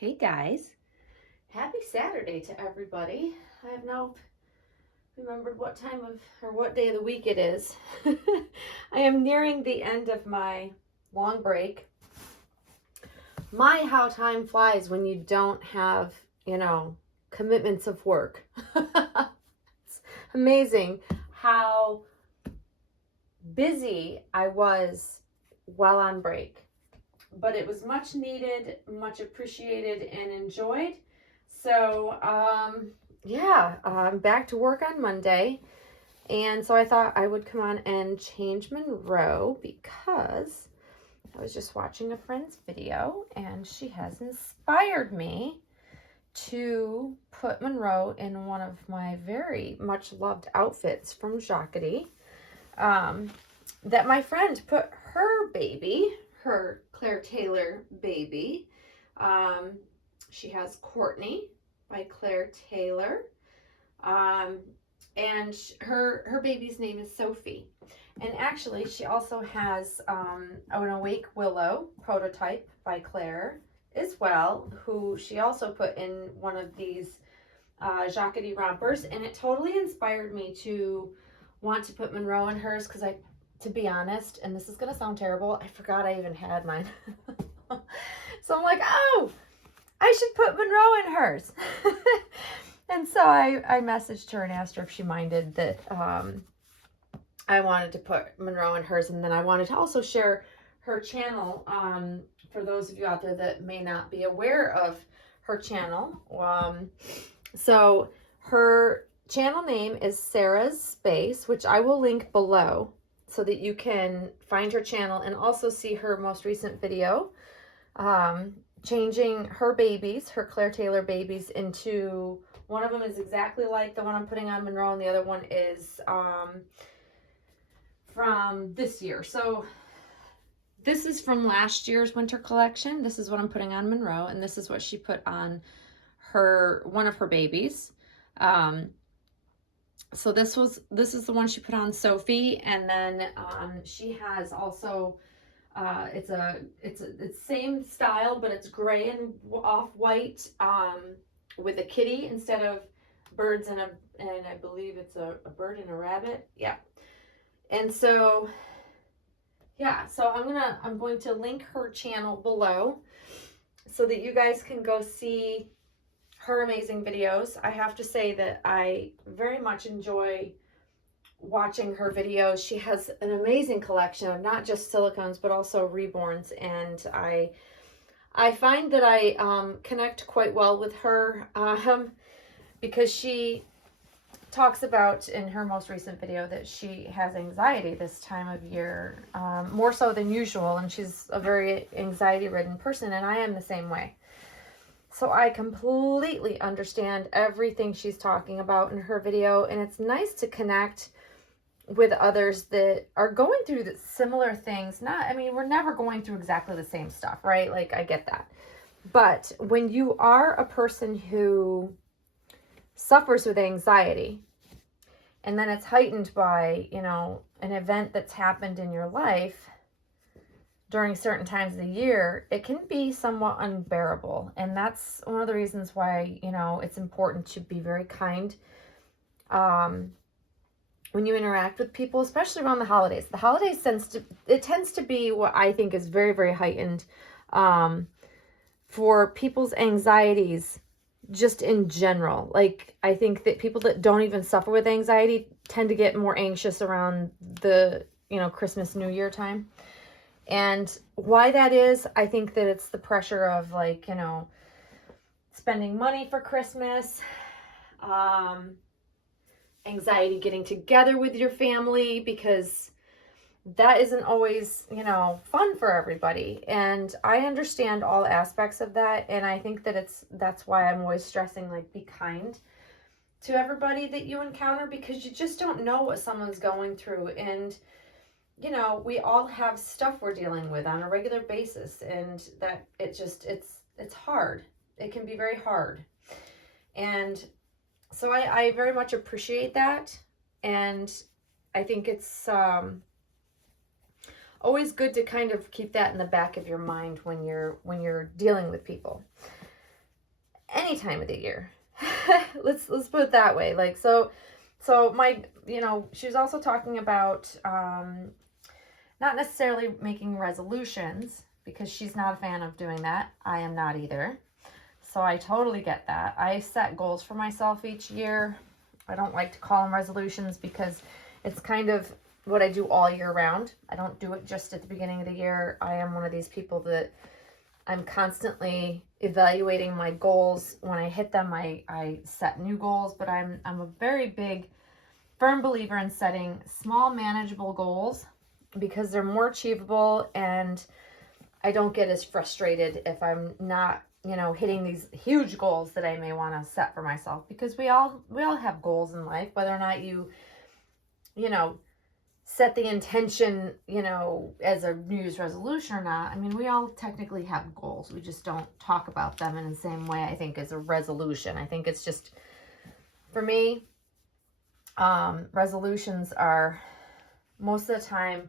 Hey guys, happy Saturday to everybody. I have now remembered what time of or what day of the week it is. I am nearing the end of my long break. My, how time flies when you don't have, commitments of work. It's amazing how busy I was while on break. But it was much needed, much appreciated, and enjoyed. So, I'm back to work on Monday. And so I thought I would come on and change Monroe because I was just watching a friend's video and she has inspired me to put Monroe in one of my very much loved outfits from Jacquerie. That my friend put her Claire Taylor baby. She has Courtney by Claire Taylor. And her baby's name is Sophie. And actually, she also has an Awake Willow prototype by Claire as well, who she also put in one of these Jacquerie rompers. And it totally inspired me to want to put Monroe in hers because to be honest, and this is going to sound terrible, I forgot I even had mine. So I'm like, oh, I should put Monroe in hers. And so I messaged her and asked her if she minded that I wanted to put Monroe in hers. And then I wanted to also share her channel for those of you out there that may not be aware of her channel. So her channel name is Sarah's Space, which I will link below so that you can find her channel and also see her most recent video, changing her babies, her Claire Taylor babies, into, one of them is exactly like the one I'm putting on Monroe, and the other one is from this year. So this is from last year's winter collection. This is what I'm putting on Monroe, and this is what she put on one of her babies. So this is the one she put on Sophie, and then she has also it's same style, but it's gray and off white with a kitty instead of birds and I believe it's a bird and a rabbit. Yeah. And so so I'm going to link her channel below so that you guys can go see her amazing videos. I have to say that I very much enjoy watching her videos. She has an amazing collection of not just silicones but also reborns, and I find that I connect quite well with her because she talks about in her most recent video that she has anxiety this time of year, more so than usual, and she's a very anxiety-ridden person, and I am the same way. So I completely understand everything she's talking about in her video, and it's nice to connect with others that are going through the similar things. We're never going through exactly the same stuff, right? Like, I get that. But when you are a person who suffers with anxiety, and then it's heightened by, an event that's happened in your life during certain times of the year, it can be somewhat unbearable. And that's one of the reasons why, it's important to be very kind when you interact with people, especially around the holidays. The holidays tends to be what I think is very, very heightened for people's anxieties just in general. Like, I think that people that don't even suffer with anxiety tend to get more anxious around the, Christmas, New Year time. And why that is, I think that it's the pressure of, like, spending money for Christmas, anxiety getting together with your family, because that isn't always, fun for everybody. And I understand all aspects of that. And I think that that's why I'm always stressing, like, be kind to everybody that you encounter, because you just don't know what someone's going through. And, we all have stuff we're dealing with on a regular basis, and that it's hard. It can be very hard. And so I very much appreciate that. And I think it's always good to kind of keep that in the back of your mind when you're dealing with people. any time of the year. let's put it that way. Like, so my, she was also talking about not necessarily making resolutions, because she's not a fan of doing that. I am not either. So I totally get that. I set goals for myself each year. I don't like to call them resolutions because it's kind of what I do all year round. I don't do it just at the beginning of the year. I am one of these people that I'm constantly evaluating my goals. When I hit them, I set new goals, but I'm a very big, firm believer in setting small, manageable goals because they're more achievable, and I don't get as frustrated if I'm not, hitting these huge goals that I may want to set for myself, because we all have goals in life, whether or not you set the intention, as a New Year's resolution or not. I mean, we all technically have goals. We just don't talk about them in the same way, I think, as a resolution. I think it's just, for me, resolutions are, most of the time,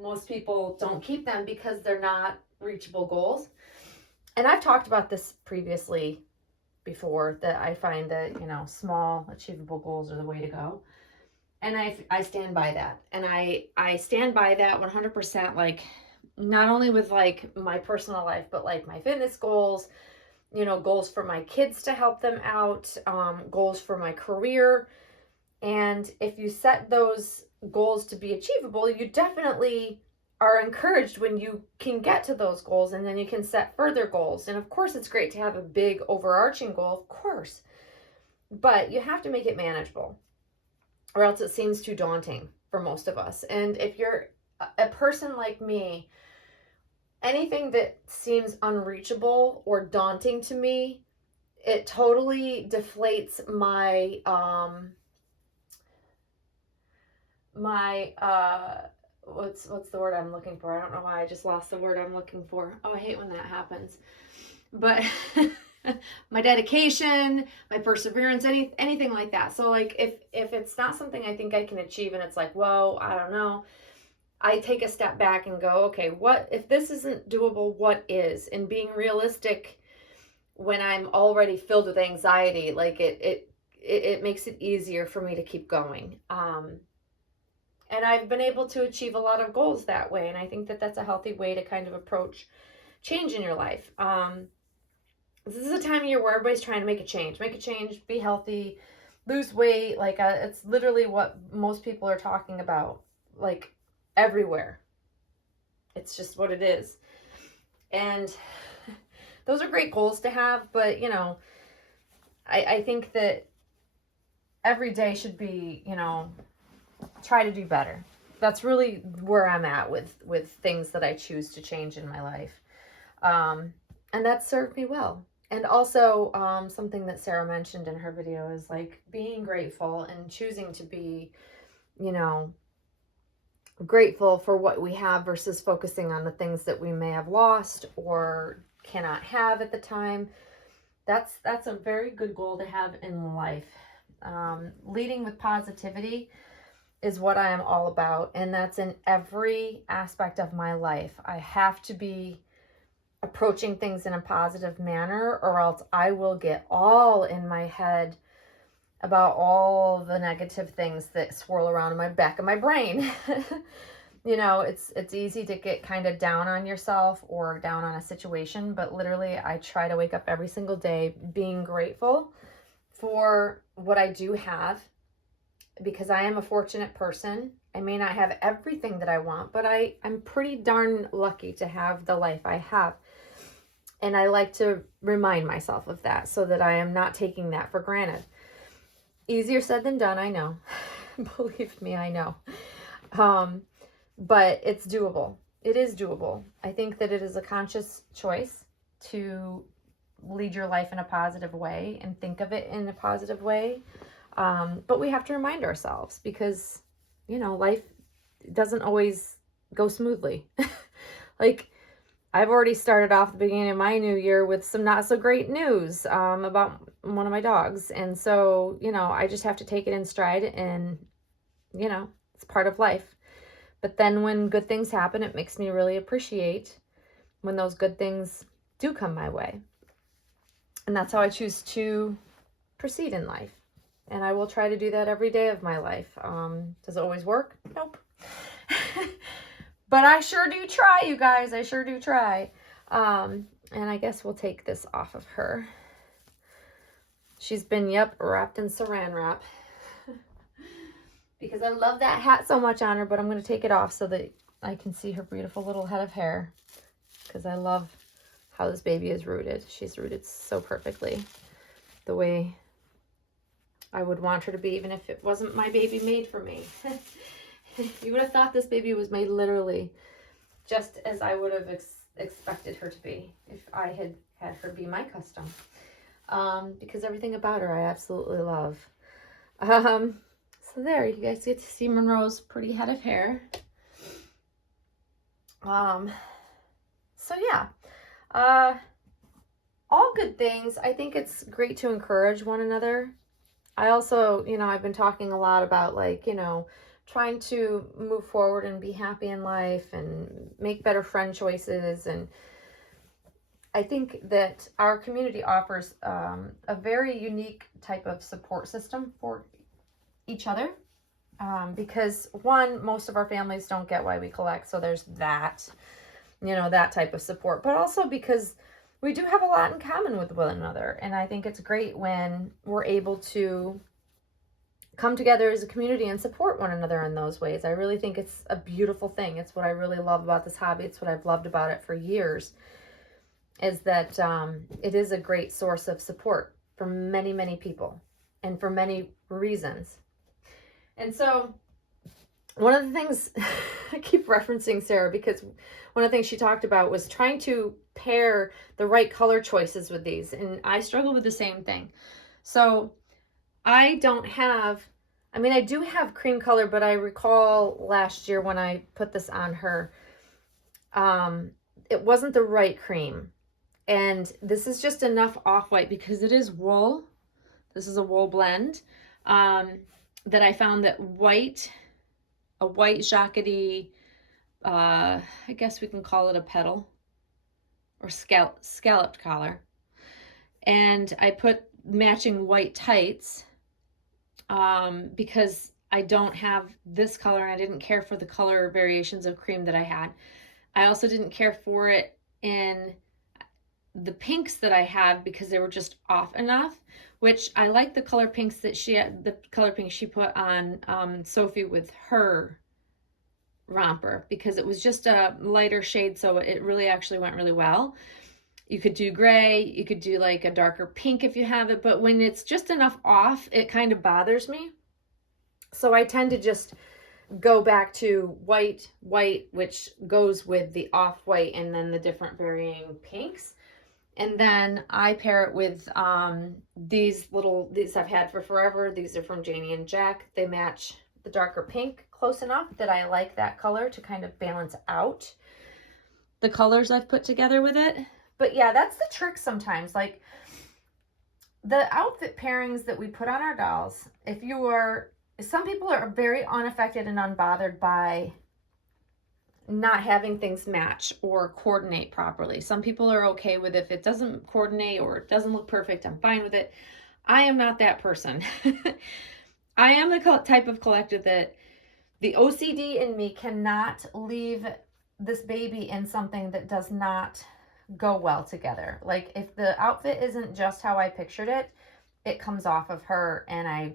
most people don't keep them because they're not reachable goals. And I've talked about this previously before, that I find that, small, achievable goals are the way to go. And I stand by that. And I stand by that 100%, like, not only with, like, my personal life, but, like, my fitness goals, goals for my kids to help them out, goals for my career. And if you set those goals to be achievable, you definitely are encouraged when you can get to those goals, and then you can set further goals. And of course, it's great to have a big overarching goal, of course, but you have to make it manageable, or else it seems too daunting for most of us. And if you're a person like me, anything that seems unreachable or daunting to me, it totally deflates my what's the word I'm looking for? I don't know why I just lost the word I'm looking for. Oh, I hate when that happens. But my dedication, my perseverance, anything like that. So, like, if it's not something I think I can achieve, and it's like, whoa, I don't know, I take a step back and go, okay, what if this isn't doable, what is? And being realistic when I'm already filled with anxiety, like, it makes it easier for me to keep going. And I've been able to achieve a lot of goals that way. And I think that that's a healthy way to kind of approach change in your life. This is a time of year where everybody's trying to make a change, be healthy, lose weight. Like, it's literally what most people are talking about, like, everywhere. It's just what it is. And those are great goals to have, but, I think that every day should be, try to do better. That's really where I'm at with things that I choose to change in my life. And that served me well. And also, something that Sarah mentioned in her video is, like, being grateful and choosing to be, grateful for what we have versus focusing on the things that we may have lost or cannot have at the time. That's a very good goal to have in life. Leading with positivity is what I am all about, and that's in every aspect of my life. I have to be approaching things in a positive manner, or else I will get all in my head about all the negative things that swirl around in my back of my brain. It's easy to get kind of down on yourself or down on a situation, but literally I try to wake up every single day being grateful for what I do have, because I am a fortunate person. I may not have everything that I want, but I'm pretty darn lucky to have the life I have. And I like to remind myself of that so that I am not taking that for granted. Easier said than done, I know. Believe me, I know. But it's doable. It is doable. I think that it is a conscious choice to lead your life in a positive way and think of it in a positive way. But we have to remind ourselves, because, life doesn't always go smoothly. Like, I've already started off the beginning of my new year with some not so great news about one of my dogs. And so, I just have to take it in stride, and, it's part of life. But then when good things happen, it makes me really appreciate when those good things do come my way. And that's how I choose to proceed in life. And I will try to do that every day of my life. Does it always work? Nope. But I sure do try, you guys. I sure do try. And I guess we'll take this off of her. She's been, yep, wrapped in saran wrap. Because I love that hat so much on her, but I'm going to take it off so that I can see her beautiful little head of hair. Because I love how this baby is rooted. She's rooted so perfectly. The way I would want her to be, even if it wasn't my baby made for me. You would have thought this baby was made literally just as I would have expected her to be if I had had her be my custom. Because everything about her I absolutely love. So there, you guys get to see Monroe's pretty head of hair. So yeah, all good things. I think it's great to encourage one another. I also, you know, I've been talking a lot about, like, you know, trying to move forward and be happy in life and make better friend choices. And I think that our community offers a very unique type of support system for each other. Because one, most of our families don't get why we collect. So there's that, you know, that type of support. But also because we do have a lot in common with one another. And I think it's great when we're able to come together as a community and support one another in those ways. I really think it's a beautiful thing. It's what I really love about this hobby. It's what I've loved about it for years, is that it is a great source of support for many, many people and for many reasons. And so one of the things, I keep referencing Sarah because one of the things she talked about was trying to pair the right color choices with these. And I struggle with the same thing. So I don't have, I mean, I do have cream color, but I recall last year when I put this on her, it wasn't the right cream. And this is just enough off-white because it is wool. This is a wool blend. That I found that a white jackety, I guess we can call it a petal or scalloped collar. And I put matching white tights because I don't have this color and I didn't care for the color variations of cream that I had. I also didn't care for it in the pinks that I had because they were just off enough, which I like the color pinks that the color pink she put on Sophie with her romper, because it was just a lighter shade, so it really actually went really well. You could do gray, you could do like a darker pink if you have it, but when it's just enough off, it kind of bothers me. So I tend to just go back to white, which goes with the off-white and then the different varying pinks. And then I pair it with these I've had for forever. These are from Janie and Jack. They match the darker pink close enough that I like that color to kind of balance out the colors I've put together with it. But yeah, that's the trick sometimes. Like the outfit pairings that we put on our dolls, some people are very unaffected and unbothered by not having things match or coordinate properly. Some people are okay with if it doesn't coordinate or it doesn't look perfect, I'm fine with it. I am not that person. I am the type of collector that the OCD in me cannot leave this baby in something that does not go well together. Like if the outfit isn't just how I pictured it, it comes off of her and I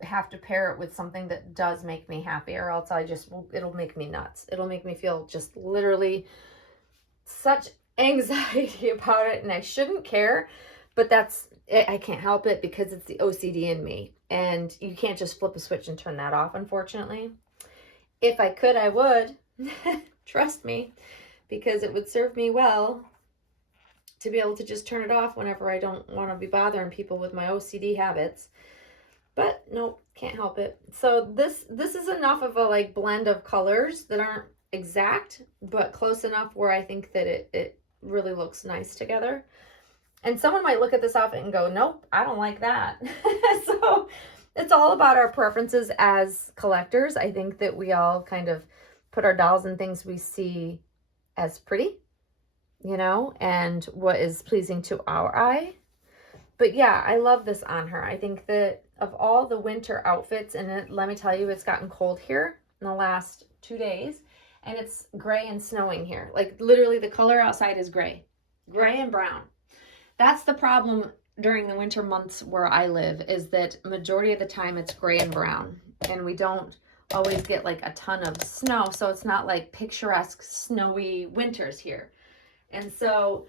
have to pair it with something that does make me happy, or else it'll make me nuts. It'll make me feel just literally such anxiety about it, and I shouldn't care, but I can't help it because it's the OCD in me, and you can't just flip a switch and turn that off, unfortunately. If I could, I would. Trust me, because it would serve me well to be able to just turn it off whenever I don't want to be bothering people with my OCD habits. But nope, can't help it. So this is enough of a like blend of colors that aren't exact, but close enough where I think that it really looks nice together. And someone might look at this outfit and go, nope, I don't like that. So it's all about our preferences as collectors. I think that we all kind of put our dolls in things we see as pretty, you know, and what is pleasing to our eye. But yeah, I love this on her. I think that of all the winter outfits, and let me tell you, it's gotten cold here in the last 2 days, and it's gray and snowing here. Like literally the color outside is gray and brown. That's the problem during the winter months where I live, is that majority of the time it's gray and brown, and we don't always get like a ton of snow, so it's not like picturesque snowy winters here. And so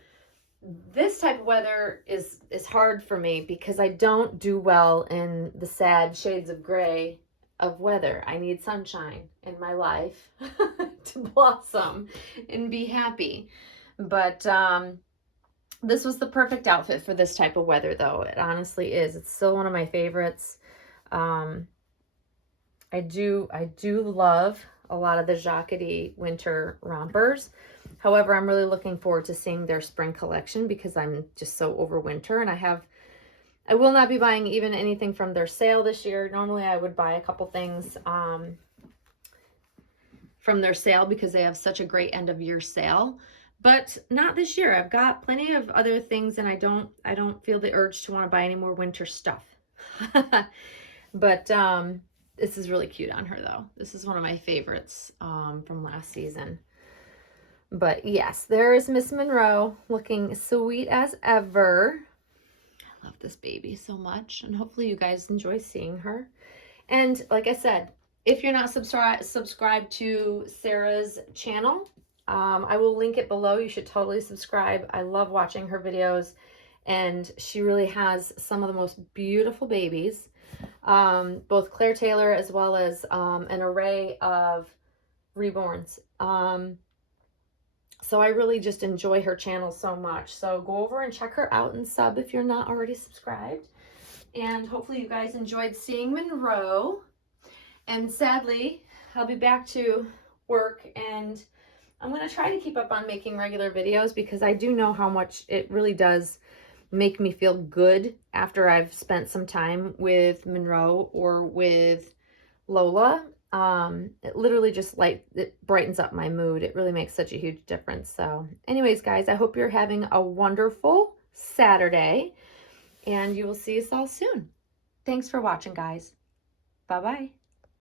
this type of weather is hard for me because I don't do well in the sad shades of gray of weather. I need sunshine in my life to blossom and be happy. But this was the perfect outfit for this type of weather, though. It honestly is. It's still one of my favorites. I do love a lot of the Jacquard winter rompers. However, I'm really looking forward to seeing their spring collection because I'm just so over winter, and I will not be buying even anything from their sale this year. Normally I would buy a couple things from their sale because they have such a great end of year sale, but not this year. I've got plenty of other things, and I don't feel the urge to want to buy any more winter stuff. But this is really cute on her, though. This is one of my favorites from last season. But yes, there is Miss Monroe looking sweet as ever. I love this baby so much, and hopefully you guys enjoy seeing her. And like I said, if you're not subscribed to Sarah's channel, I will link it below. You should totally subscribe. I love watching her videos, and she really has some of the most beautiful babies, both Claire Taylor as well as an array of reborns. So I really just enjoy her channel so much. So go over and check her out and sub if you're not already subscribed. And hopefully you guys enjoyed seeing Monroe. And sadly, I'll be back to work, and I'm going to try to keep up on making regular videos because I do know how much it really does make me feel good after I've spent some time with Monroe or with Lola. It literally just it brightens up my mood. It really makes such a huge difference. So anyways, guys, I hope you're having a wonderful Saturday, and you will see us all soon. Thanks for watching, guys. Bye-bye.